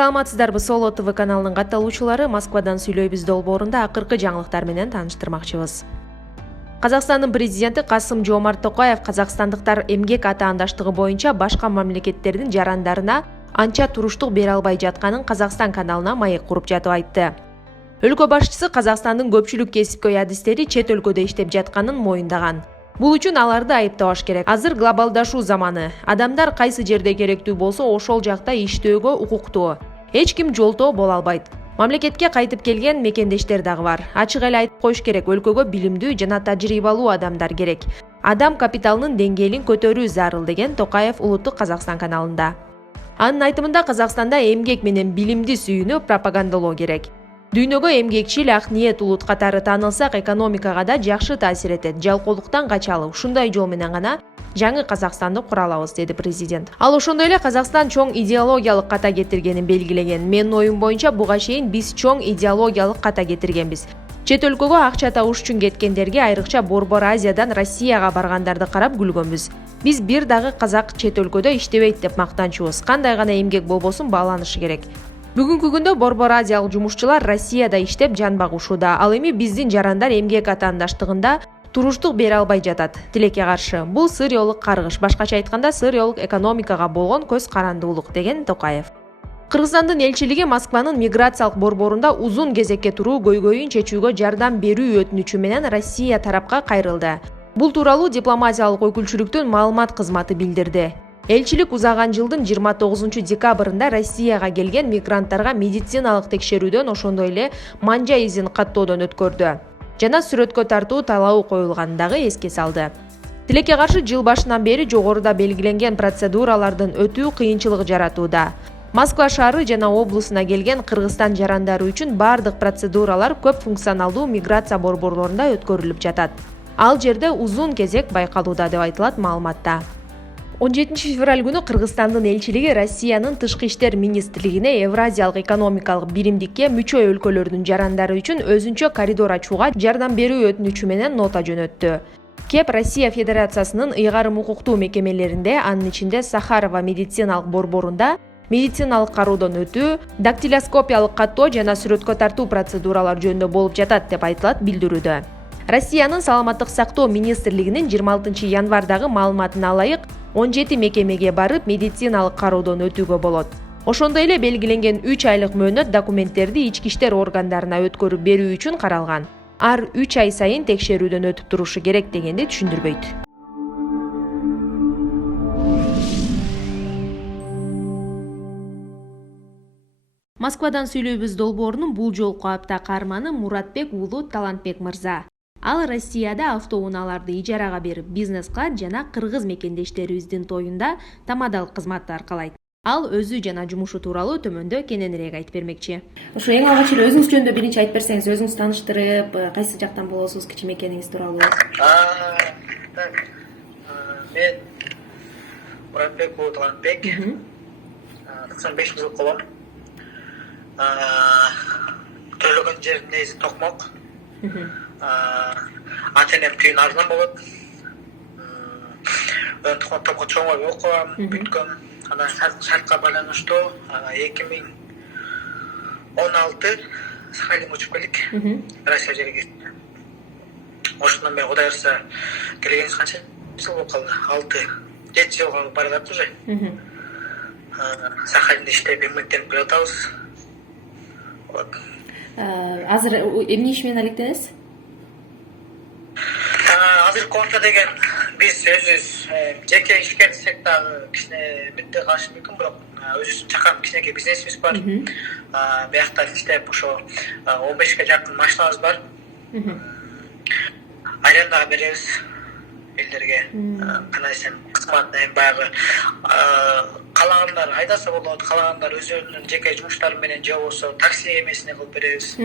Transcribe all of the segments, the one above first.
Саламатсыздарбы, Соло ТВ каналынын катталуучулары, Москвадан сүйлөйбүз долбоорунда акыркы жаңылыктар менен тааныштырмакчыбыз. Казакстандын президенти Касым-Жомарт Токаев казакстандыктар эмгек атаандаштыгы боюнча башка мамлекеттердин жарандарына анча туруштук бере албай жатканын Казакстан каналына маек куруп жатып айтты. Өлкө башчысы Казакстандын көпчүлүк кесипкөй адистери чет өлкөдө иштеп жатканын моюндаган. Бул үчүн аларды айыптабаш керек. Азыр глобалдашуу заманы. Адамдар кайсы жерде керектүү болсо ошол жакта иштөөгө укуктуу. Эч ким жолтоо боло албайт. Мамлекетке кайтып келген мекендештер дагы бар. Ачык эле айтып коюш керек, өлкөгө билимдүү жана тажрыйбалуу адамдар керек. Адам капиталынын деңгээлин көтөрүү зарыл, деген Токаев Улуттук Казакстан каналында. Анын айтымында Казакстанда эмгек менен билимди сүйүүнү пропагандалоо керек. Дүйнөгө эмгекчил, ак ниет улут катары таанылсак, экономикага да жакшы таасир этет. Жалкоолуктан качалы, ушундай жол менен гана жаңы Казакстанды кура алабыз, деди президент. Ал ошондой эле Казакстан чоң идеологиялык ката кетиргенин белгилеген. Менин оюм боюнча буга чейин биз чоң идеологиялык ката кетиргенбиз. Чет өлкөгө акча табыш үчүн кеткендерге, айрыкча Борбор Азиядан Россияга баргандарды карап күлгөнбүз. Биз бир дагы казак чет өлкөдө иштебейт деп мактанчубуз. Кандай гана эмгек болбосун бааланышы керек. Бүгүнкү күндө Борбор Азиялык жумушчулар Россияда иштеп жан багышууда. Ал эми биздин жарандар эмгек атаандаштыгында туруштук бере албай жатат. Тилекке каршы. Бул сырьёолук каргыш, башкача айтканда сырьёолук экономикага болгон көз карандуулук, деген Токаев. Кыргызстандын элчилиги Москванын миграциялык борборунда узун кезекке туруу көйгөйүн чечүүгө жардам берүү өтүнүчү менен Россия тарапка кайрылды. Бул тууралуу дипломатиялык өкүлчүлүктүн маалымат кызматы билдирди. Элчилик узаган жылдын 29 декабрында Россияга келген мигранттарга медициналык текшерүүдөн, ошондой эле манжа изин каттоодон өткөрдү жана сүрөткө тартуу талабы коюлганын дагы эске салды. Тилекке каршы жыл башынан бери жогоруда белгиленген процедуралардын өтүү кыйынчылык жаратууда. Москва шаары жана облусуна келген Кыргызстан жарандары үчүн бардык процедуралар көп функционалдуу миграция борборлорунда өткөрүлүп жатат. Ал жерде узун кезек байкалууда, деп айтылат маалыматта. 17 февраль күнү Кыргызстандын элчилиги Россиянын Тышкы иштер министрлигине Евразиялык экономикалык биримдикке мүчө өлкөлөрдүн жарандары үчүн өзүнчө коридор ачууга жардам берүү өтүнүчү менен нота жөнөттү. Кеп Россия Федерациясынын ыйгарым укуктуу мекемелеринде, анын ичинде Сахарова медициналык борборунда медициналык кароодон өтүү, дактилоскопиялык каттоо жана сүрөткө тартуу процедуралар жөнүндө болуп жатат, деп айтылат билдирүүдө. Россиянын саламаттык сактоо министрлигинин 26 январдагы маалыматына ылайык 17 мекемеге барып медициналык кароодон өтүүгө болот. Ошондой эле белгиленген 3 айлык мөөнөт документтерди ички иштер органдарына өткөрүп берүү үчүн каралган. Ар 3 ай сайын текшерүүдөн өтүп турушу керек, дегенди түшүндүрбөйт. Москвадан сүйлөйбүз долбоорунун бул жолку апта каарманы Муратбек уулу Талантбек мырза. Ал Россияда автоунааларды ижарага берип бизнес кылат жана кыргыз мекендештерибиздин тоюнда тамадалык кызматты аркалайт. Ал өзү жана жумушу тууралуу төмөндө кененирээк айтып бермекчи. Ошо эң алгач эле өзүңүз жөнүндө биринчи айтып берсеңиз, өзүңүз тааныштырып, кайсы жактан болосуз, кичи мекениңиз тууралуу. Мен Муратбек уулу Талантбек, 95 жыл колом. Төлөгөн жерим негизи Токмок. Ата-энем түйүн ардынан болот. Токмокко чоң болуп окугам, бүткөм. Анан шартка байланыштуу 2016 Сахалинге учуп келдик. Россия жерге. Ошондон бери Кудай ырса келгениз канча жыл болуп калды? 6-7 жылга бара жатат уже. Сахалинде иштеп эмгектенип келатабыз. Азыр эмне иш менен алектенесиз? Азыркы убакта деген биз өзүбүз жеке ишкер десек дагы кичине митте калышы мүмкүн, бирок өзүбүздүн чакан кичинекей бизнесибиз бар. Биякта иштеп ошо 15ге жакын машинабыз бар. Арендага беребиз элдерге. Кандай десем, кызмат баягы каалагандар айдаса болот, каалагандар өзүнүн жеке жумуштары менен же болбосо такси эмесине кылып беребиз.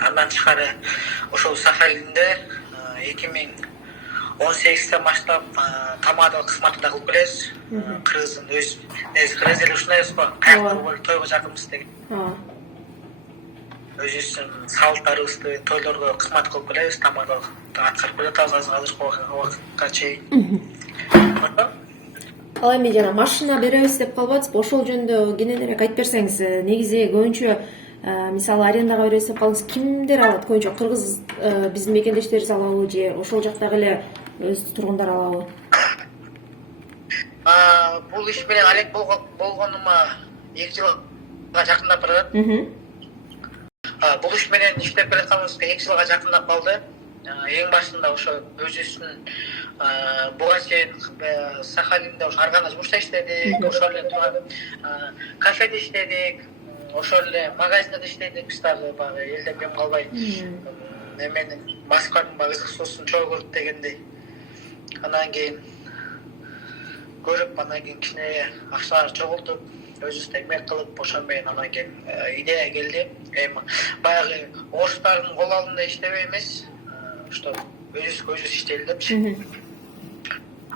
Андан тышкары ошол Сахалинде 2018 баштап тамадалык кызматты да кылып келебиз. Кыргыздын өз кыргыз эли ушундайбыз го, каяктагы тойго жакынбыз деген. Өзүбүздүн салттарыбызды, тойлорго кызмат кылып келебиз, тамадалык аткарып жатабыз азыркы убакытка чейин. Ал эми жана машина беребиз деп калып атсыз. Ошол жөнүндө кененирээк айтып берсеңиз, негизи көбүнчө мисалы арендага беребиз деп калдыңыз, кимдер алат? Көбүнчө кыргыз биздин мекендештерибиз алабы же ошол жактагы эле өз тургундар алабы? Бул иш менен алек болгонума 2 жылга жакындап барат. Бул иш менен иштеп келатканыбызга 2 жылга жакындап калды. Эң башында ошо өзүбүздүн буга чейин Сахалинде ошо Аргана жумушта иштедик, ошол эле турган кафеде иштедик, ошол эле магазинде иштедик. Биз дагы баягы элден кем калбай эменин Москванын баягы ызык суусун чоо көрүп дегендей. Анан кийин көрүп, анан кийин кичине акчалар чогултуп, өзүбүз эмгек кылып, ошон менен анан кийин идея келди. Эми баягы орустардын кол алдында иштебей эмес, что өзүбүз иштейли депчи.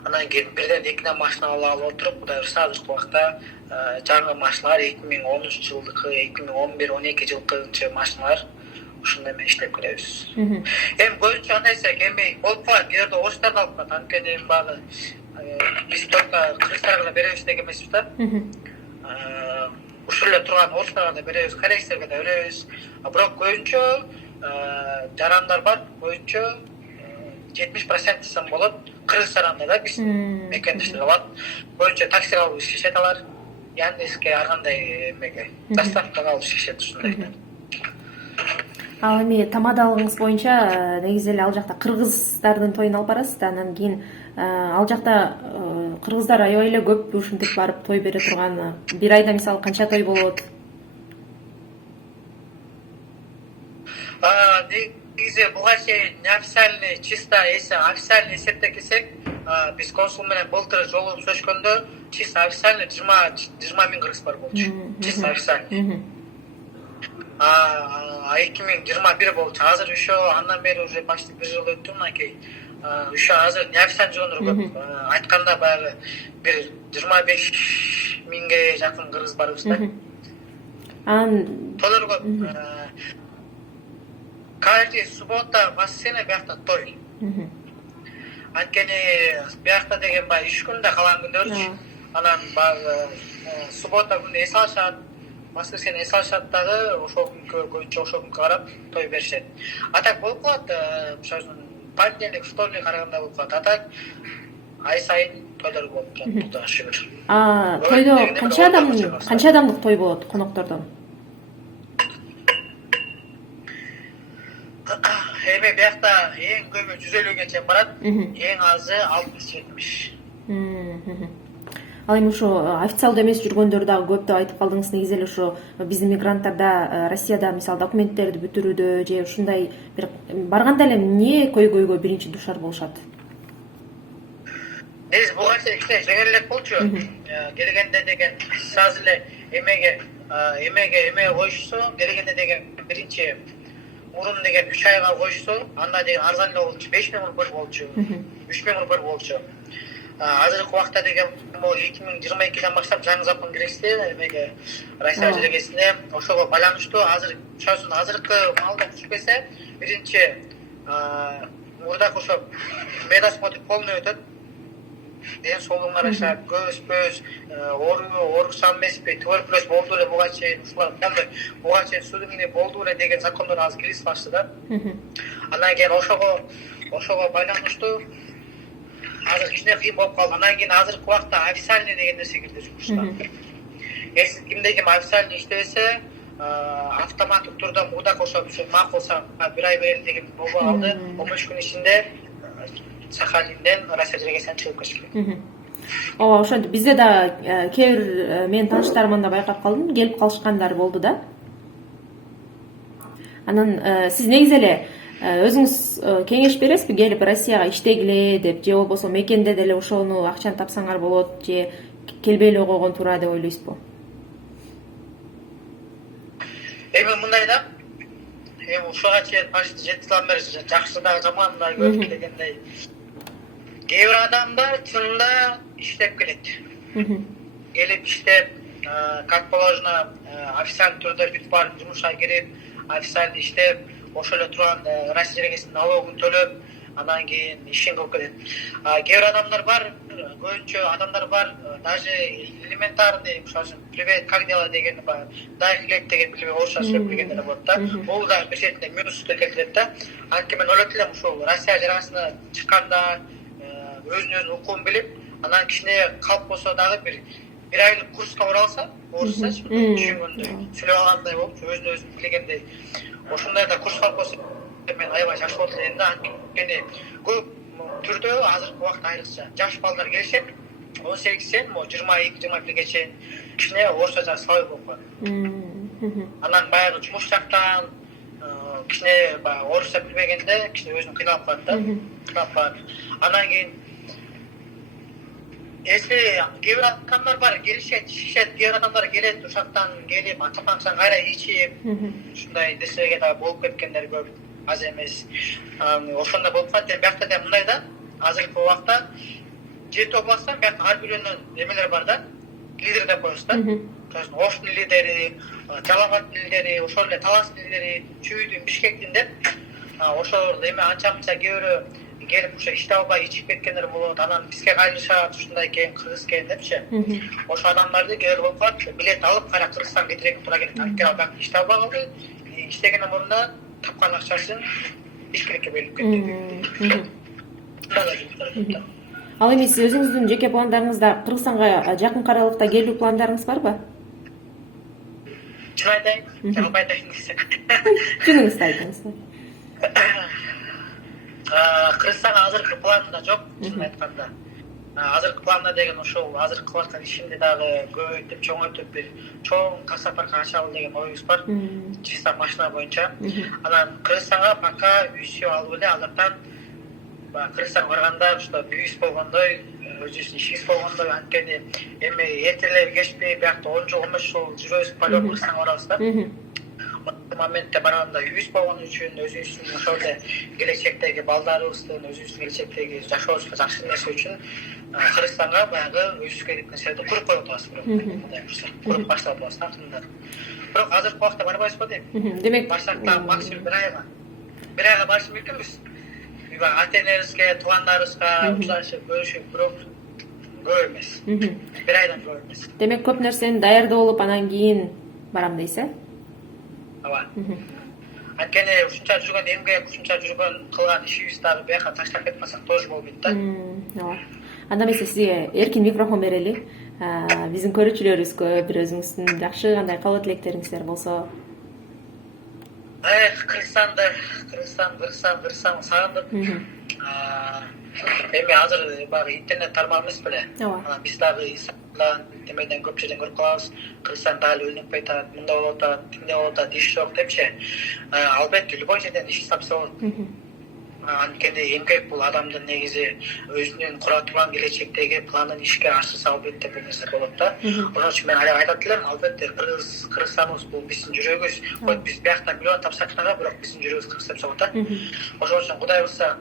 Анан кийин бирден 2 машина алып отуруп, Кудай буйрса азыркы убакта жаңы машиналар 2013 жылдыкы, 2011-12 жылкы машиналар ушундай менен иштеп келебиз. Эми көбүнчө андай десек, эми болуп калат, кээ бирде орустарды алып калат. Анткени эми баягы биз только кыргыздарга да беребиз деген эмеспиз да. Ушул эле турган орустарга да беребиз, корейцтерге да беребиз. Бирок көбүнчө жарандар бар, көбүнчө 70% десем болот. Кыргызстанда да биз мекендештер алат. Көбүнчө такси алып иштешет алар. Яндекске ар кандай эмеге доставкага алып иштешет ушундай. Ал эми тамадалыгыңыз боюнча негизи эле ал жакта кыргыздардын тоюн алып барасыз да, анан кийин ал жакта кыргыздар аябай эле көп ушинтип барып той бере турган. Бир айда мисалы канча той болот? Негизи буга чейин неофициальный, чисто эсе официальный эсептеп келсек, биз консул менен былтыр жолугуп сөйлөшкөндө чисто официальный 20 000 кыргыз бар болчу. Чисто официальный. 2021 болчу. Азыр еще андан бери уже почти 1 жыл өттү мынакей. Еще азыр неофициальный жонор көп. Айтканда баягы бир 25 000ге жакын кыргыз барбыз да. Тойлор көп. Каждый суббота, воскресенье биякта той. Анткени биякта деген баягы иш күндө калган күндөрчү. Анан баягы суббота күнү эс алышат, воскресенье эс алышат дагы, ошол күнгө көбүнчө ошол күнгө карап той беришет. Атак болуп калат, мисалы понедельник, вторник караганда болуп калат. Атак ай сайын тойлор болуп турат, Кудайга шүгүр. Тойдо канча адамдык той болот коноктордон? Эми биякта эң көбү 150ге чейин барат, эң азы 60-70. Ал эми ошо официалдуу эмес жүргөндөр дагы көп деп айтып калдыңыз. Негизи эле ошо биздин мигранттарда Россияда мисалы документтерди бүтүрүүдө же ушундай бир барганда эле эмне көйгөйгө биринчи душар болушат? Негизи буга чейин жеңилирээк болчу. Келгенде деген сразу эле эме коюшсу, келгенде деген биринчи мурун деген 3 айга коюшсу, анда деген арзан эле болчу, 5000 рубль болчу, 3000 рубль болчу. Азыркы убакта деген 2022-ден баштап жаңы закон киргизди эмеге Россия жергесине. Ошого байланыштуу азыркы маалда түшүп келсе, биринчи мурдак ошо медосмотр полный өтөт. Ден соолугуңа караша, көз, ооруксан эмеспи, туберкулез болду эле буга чейин, ушулар буга чейин судимный болду эле деген закондор азыр киргизип башты да. Анан кийин ошого байланыштуу азыр кичине кыйын болуп калды. Анан кийин азыркы убакта официальный деген нерсе кирди жумушка. Эгер кимде ким официальный иштебесе, автоматтык түрдө мурдак ошо макулса 1 ай берели деген болуп калды. 15 күн ичинде Сахалинден Россия жергесине чыгып кетишкен. Ооба, ошентип бизде да кээ бир менин тааныштарымдан да байкап калдым, келип калышкандар болду да. Анан сиз негизи эле өзүңүз кеңеш бересизби, келип Россияга иштегиле деп, же болбосо мекенде деле ошону акчаны тапсаңар болот, же келбей эле койгон туура деп ойлойсузбу? Эми мындай да, эми ушуга чейин почти 7 жылдан бери жакшы дагы жаман дагы көрүп дегендей. Кээ бир адамдар чынында иштеп келет. Келип иштеп, как положено, официальный түрдө бүт барып жумушка кирип, официальный иштеп, ошол эле турган Россия жергесинин налогун төлөп, анан кийин ишин кылып келет. Кээ бир адамдар бар, көбүнчө адамдар бар, даже элементарный, мисалы үчүн привет, как дела деген бар, дай хлеб деген билбей орусча сөйлөп билгендер болот да. Бул да бир четинде минусту келтирет да. Анткени мен ойлойт элем ушул Россия жарасына чыкканда өзүнүн укугун билип, анан кичине калп болсо дагы бир айлык курска оралса, орусча түшүнгөндөй, сүйлөп алгандай болуп, өзүн билгендей. Ошондой да курс алып болсо мен аябай жакшы болот элем да. Анткени көп түрдө азыркы убакта айрыкча жаш балдар келишет, 18-тен 22-21 чейин кичине орусча жак слабый болуп калат. Анан баягы жумуш жактан кичине баягы орусча билбегенде кичине өзүн кыйналып калат да. Кыйналып калат. Анан кийин если кээ бир адамдар бар келишет, ишишет, кээ бир адамдар келет, ушактан келип, ача-паңчан кайра ичип, ушундай нерселерге да болуп кеткендер көп, аз эмес. Ошондой болуп калат. Биякта да мындай да, азыркы убакта жети областан биякта ар бирөөнүн эмелери бар да, лидер деп коебуз да. Оштун лидери, Жалалабадтын лидери, ошол эле Таластын лидери, Чүйдүн, Бишкектин деп, ошол эме анча-мынча кээ бирөө келип ошо иштей албай ичип кеткендер болот. Анан бизге кайрылышат, ушундай экен, кыргыз экен депчи. Ошо адамдарды кээ бир болуп калат, билет алып кайра Кыргызстанга кетирүүгө туура келет. Анткени ал бак иштей албай калды, иштегенин мурдунда тапкан акчасын ишкерекке бөлүп кетти. Ал эми сиз өзүңүздүн жеке пландарыңызда Кыргызстанга жакын аралыкта келүү пландарыңыз барбы? Чын айтайын, жалпай айтайын десек. Жөнүңүздү айтыңыз. Кыргызстанга азыркы планда жок, чын айтканда. Азыркы планда деген ошол азыркы кылаткан ишимди дагы көбөйтүп, чоңойтуп бир чоң таксапарка ачабыл деген оюбуз бар. Чиста машина боюнча. Анан Кыргызстанга пока үй алып эле, алардан Кыргызстанга барганда ушул үйүбүз болгондой, өзүбүздүн ишибиз болгондой, анткени эми эртелеп кечпей биякта 10 жыл 15 жыл жүрөбүз, полет Кыргызстанга барабыз да. Ошол моментте барганда үйүбүз болгон үчүн, өзүбүздүн ошол эле келечектеги балдарыбыздын, өзүбүздүн келечектеги жашообузга жакшы нерсе үчүн Кыргызстанга баягы өзүбүзгө керектүү нерселерди куруп коюп атабыз, мындай болсо. Куруп баштап атабыз да, акырындап. Бирок азыркы убакта барбайбызбы дейм. Демек, баштапта максимум бир айга барыш мүмкүнбүз. Ата-энебизге, туугандарыбызга учурашып, бөлүшүп, бирок көп эмес. Бир айдан көп эмес. Демек, көп нерсени даярдап алып, анан кийин барам дейсиз, Ооба. Анткени ушунча жүргөн эмгек, ушунча жүргөн кылган ишибиз дагы бияка таштап кетпесек тоже болбойт да. Ооба. Анда эмесе сизге эркин микрофон берели. Биздин көрүүчүлөрүбүзгө бир өзүңүздүн жакшы кандай каалоо тилектериңиздер болсо. Кыргызстан сагындык. Эми азыр баягы интернет тармак эмес беле? Биз дагы Инстаграмдан, темеден көп жерден көрүп калабыз. Кыргызстан дагы өнүкпөй атат, мында болуп атат, тимде болуп атат, иш жок депчи. Албетте любой жерден иш тапса болот. Анткени эмгек бул адамдын негизи өзүнүн кура турган келечектеги планын ишке ашырса албетте бул нерсе болот да. Ошон үчүн мен айтат элем, албетте Кыргызстаныбыз бул биздин жүрөгүбүз. Хоть биз биякта миллион тапсак дагы, бирок биздин жүрөгүбүз Кыргыз деп чыгат да. Ошон үчүн Кудай буюрса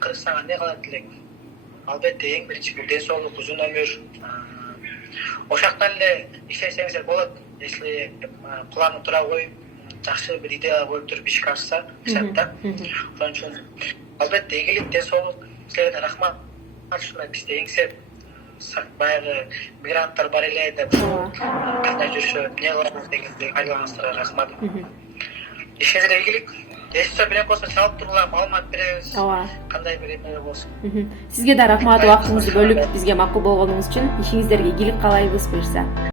Кыргызстанга эмне кылат элек? Албетте эң биринчи бул ден соолук, узун өмүр. Ошоктан эле иштесеңиздер болот, если планы туура коюп, жакшы бир идея коюп туруп ишке ашса, да. Ошон үчүн албетте ийгилик, ден соолук, силерге рахмат. Ушундай бизди эңсеп, баягы мигранттар бар эле деп кандай жүрүшөт, эмне кылабыз дегендей айлаганыңыздарга рахмат. Ишиңизге ийгилик. Эссе берек болсо чалып турула, маалымат беребиз. Кандай бир эме болсун. Сизге да рахмат, убактыңызды бөлүп бизге макул болгонуңуз үчүн. Ишиңиздерге ийгилик каалайбыз, буюрса.